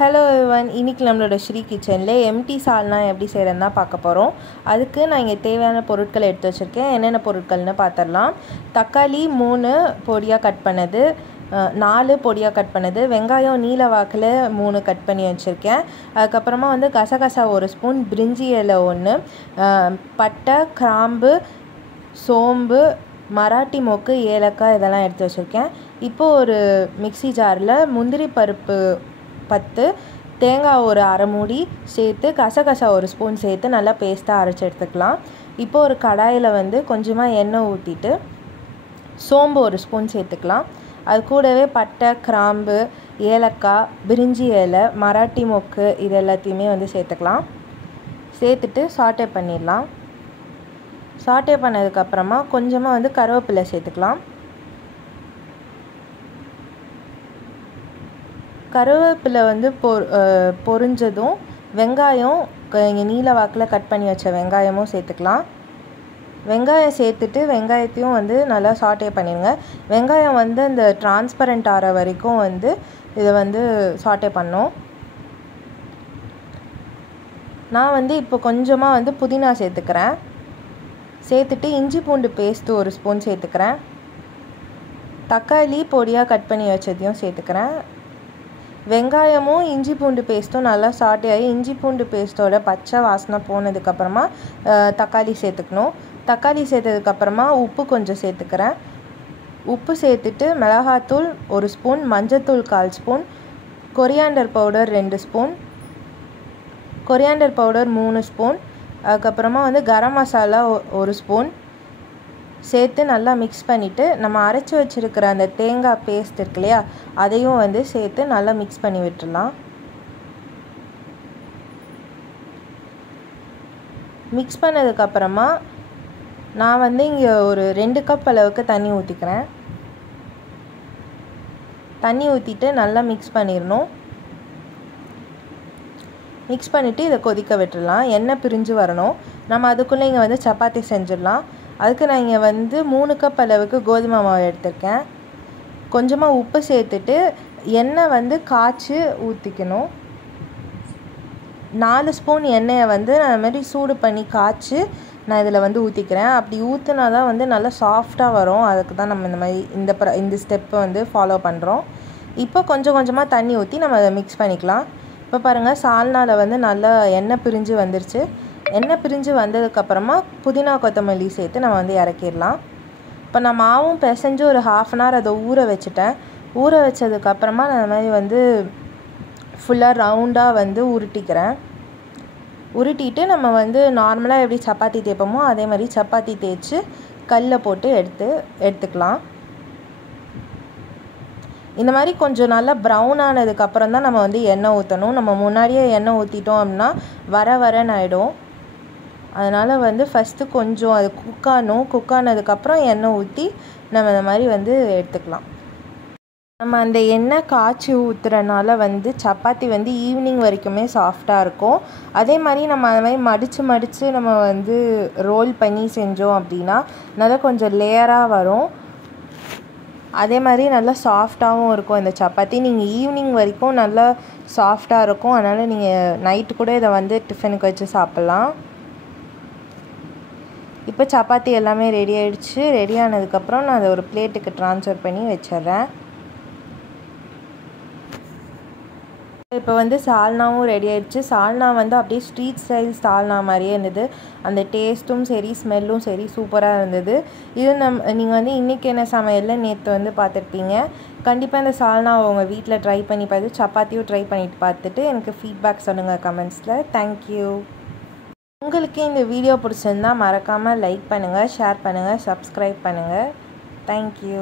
Hello எவன், இன்றைக்கி நம்மளோட ஸ்ரீ கிச்சனில் எம்டி சால்னா எப்படி செய்கிறதுன்னு தான் பார்க்க போகிறோம். அதுக்கு நான் இங்கே தேவையான பொருட்களை எடுத்து வச்சுருக்கேன். என்னென்ன பொருட்கள்னு பார்த்துடலாம். தக்காளி 3 பொடியாக கட் பண்ணது, 4 பொடியாக கட் பண்ணது, வெங்காயம் நீல வாக்கில் 3 கட் பண்ணி வச்சுருக்கேன். அதுக்கப்புறமா கசகசா 1 ஸ்பூன், பிரிஞ்சி இலை 1, பட்டை, கிராம்பு, சோம்பு, மராட்டி மொக்கு, ஏலக்காய் இதெல்லாம் எடுத்து வச்சுருக்கேன். இப்போது ஒரு மிக்சி ஜாரில் முந்திரி பருப்பு 10, தேங்காய் ஒரு அரை மூடி சேர்த்து, கசகசா 1 ஸ்பூன் சேர்த்து நல்லா பேஸ்ட்டாக அரைச்சி எடுத்துக்கலாம். இப்போது ஒரு கடாயில் கொஞ்சமாக எண்ணெய் ஊற்றிட்டு சோம்பு 1 ஸ்பூன் சேர்த்துக்கலாம். அது கூடவே பட்டை, கிராம்பு, ஏலக்காய், பிரிஞ்சி இலை, மராட்டி மொக்கு இது எல்லாத்தையுமே சேர்த்துக்கலாம். சேர்த்துட்டு சாட்டே பண்ணிடலாம். சாட்டே பண்ணதுக்கப்புறமா கொஞ்சமாக கருவேப்பிலை சேர்த்துக்கலாம். கருவேப்பிலை பொரிஞ்சதும் வெங்காயம், இங்கே நீல வாக்கில் கட் பண்ணி வச்ச வெங்காயமும் சேர்த்துக்கலாம். வெங்காயம் சேர்த்துட்டு வெங்காயத்தையும் நல்லா சாட்டே பண்ணிடுங்க. வெங்காயம் இந்த டிரான்ஸ்பரண்ட் ஆகிற வரைக்கும் இதை சாட்டே பண்ணோம். நான் இப்போ கொஞ்சமாக புதினா சேர்த்துக்கிறேன். சேர்த்துட்டு இஞ்சி பூண்டு பேஸ்ட்டு 1 ஸ்பூன் சேர்த்துக்கிறேன். தக்காளி பொடியாக கட் பண்ணி வச்சதையும் சேர்த்துக்கிறேன். வெங்காயமும் இஞ்சி பூண்டு பேஸ்ட்டும் நல்லா சாட்டே ஆகி இஞ்சி பூண்டு பேஸ்ட்டோட பச்சை வாசனை போனதுக்கப்புறமா தக்காளி சேர்த்துக்கணும். தக்காளி சேர்த்ததுக்கப்புறமா உப்பு கொஞ்சம் சேர்த்துக்கிறேன். உப்பு சேர்த்துட்டு மிளகாத்தூள் 1 ஸ்பூன், மஞ்சத்தூள் 1/4 spoon, coriander powder 2 spoon, coriander powder 3 spoon, அதுக்கப்புறமா கரம் மசாலா 1 ஸ்பூன் சேர்த்து நல்லா மிக்ஸ் பண்ணிவிட்டு, நம்ம அரைச்சி வச்சுருக்கிற அந்த தேங்காய் பேஸ்ட் இருக்கு இல்லையா, அதையும் சேர்த்து நல்லா மிக்ஸ் பண்ணி விட்டுடலாம். மிக்ஸ் பண்ணதுக்கப்புறமா நான் இங்கே ஒரு 2 கப் அளவுக்கு தண்ணி ஊற்றிக்கிறேன். தண்ணி ஊற்றிட்டு நல்லா மிக்ஸ் பண்ணிடணும். மிக்ஸ் பண்ணிவிட்டு இதை கொதிக்க விட்டுடலாம். எண்ணெய் பிரிஞ்சு வரணும். நம்ம அதுக்குள்ளே இங்கே சப்பாத்தி செஞ்சிடலாம். அதுக்கு நான் இங்கே 3 கப் அளவுக்கு கோதுமை மாவு எடுத்திருக்கேன். கொஞ்சமாக உப்பு சேர்த்துட்டு எண்ணெய் காய்ச்சி ஊற்றிக்கணும். 4 ஸ்பூன் எண்ணெயை நான் அது மாதிரி சூடு பண்ணி காய்ச்சி நான் இதில் ஊற்றிக்கிறேன். அப்படி ஊற்றினா தான் நல்லா சாஃப்டாக வரும். அதுக்கு தான் நம்ம இந்த மாதிரி இந்த ஸ்டெப்பை ஃபாலோ பண்ணுறோம். இப்போ கொஞ்சம் கொஞ்சமாக தண்ணி ஊற்றி நம்ம அதை மிக்ஸ் பண்ணிக்கலாம். இப்போ பாருங்கள், சால்னாவில் நல்லா எண்ணெய் பிரிஞ்சு வந்துருச்சு. எண்ணெய் பிரிஞ்சு வந்ததுக்கப்புறமா புதினா கொத்தமல்லி சேர்த்து நம்ம இறக்கிடலாம். இப்போ நான் மாவும் பிசைஞ்சு ஒரு 1/2 அன் ஹவர் அதை ஊற வச்சுட்டேன். ஊற வச்சதுக்கப்புறமா நான் அந்த மாதிரி ஃபுல்லாக ரவுண்டாக உருட்டிக்கிறேன். உருட்டிட்டு நம்ம நார்மலாக எப்படி சப்பாத்தி தேய்ப்போமோ அதே மாதிரி சப்பாத்தி தேய்ச்சி கல்லில் போட்டு எடுத்துக்கலாம். இந்த மாதிரி கொஞ்சம் நல்லா ப்ரௌன் ஆனதுக்கப்புறம் தான் நம்ம எண்ணெய் ஊற்றணும். நம்ம முன்னாடியே எண்ணெய் ஊற்றிட்டோம் அப்படின்னா வரன்னு ஆகிடும். அதனால் ஃபஸ்ட்டு கொஞ்சம் அது குக் ஆனதுக்கப்புறம் எண்ணெய் ஊற்றி நம்ம இந்த மாதிரி எடுத்துக்கலாம். நம்ம அந்த எண்ணெய் காய்ச்சி ஊற்றுறனால சப்பாத்தி ஈவினிங் வரைக்குமே சாஃப்டாக இருக்கும். அதே மாதிரி நம்ம அது மாதிரி மடித்து நம்ம ரோல் பண்ணி செஞ்சோம் அப்படின்னா நல்லா கொஞ்சம் லேயராக வரும். அதே மாதிரி நல்லா சாஃப்டாகவும் இருக்கும் இந்த சப்பாத்தி. நீங்கள் ஈவினிங் வரைக்கும் நல்லா சாஃப்டாக இருக்கும். அதனால் நீங்கள் நைட்டு கூட இதை டிஃபனுக்கு வச்சு சாப்பிட்லாம். இப்போ சப்பாத்தி எல்லாமே ரெடி ஆகிடுச்சு. ரெடி ஆனதுக்கப்புறம் நான் அதை ஒரு பிளேட்டுக்கு ட்ரான்ஸ்ஃபர் பண்ணி வச்சிட்றேன். இப்போ சால்னாவும் ரெடி ஆகிடுச்சு. சால்னா அப்படியே ஸ்ட்ரீட் ஸ்டைல் சால்னா மாதிரியே இருந்தது. அந்த டேஸ்ட்டும் சரி ஸ்மெல்லும் சரி சூப்பராக இருந்தது. இது நீங்கள் இன்றைக்கி என்ன சமையலில் நேற்று பார்த்துருப்பீங்க. கண்டிப்பாக இந்த சால்னாவை உங்கள் வீட்டில் ட்ரை பண்ணி பார்த்து சப்பாத்தியும் ட்ரை பண்ணிட்டு பார்த்துட்டு எனக்கு ஃபீட்பேக் சொல்லுங்கள் கமெண்ட்ஸில். தேங்க்யூ. உங்களுக்கு இந்த வீடியோ பிடிச்சிருந்தால் மறக்காமல் லைக் பண்ணுங்கள், ஷேர் பண்ணுங்கள், சப்ஸ்கிரைப் பண்ணுங்கள். தேங்க்யூ.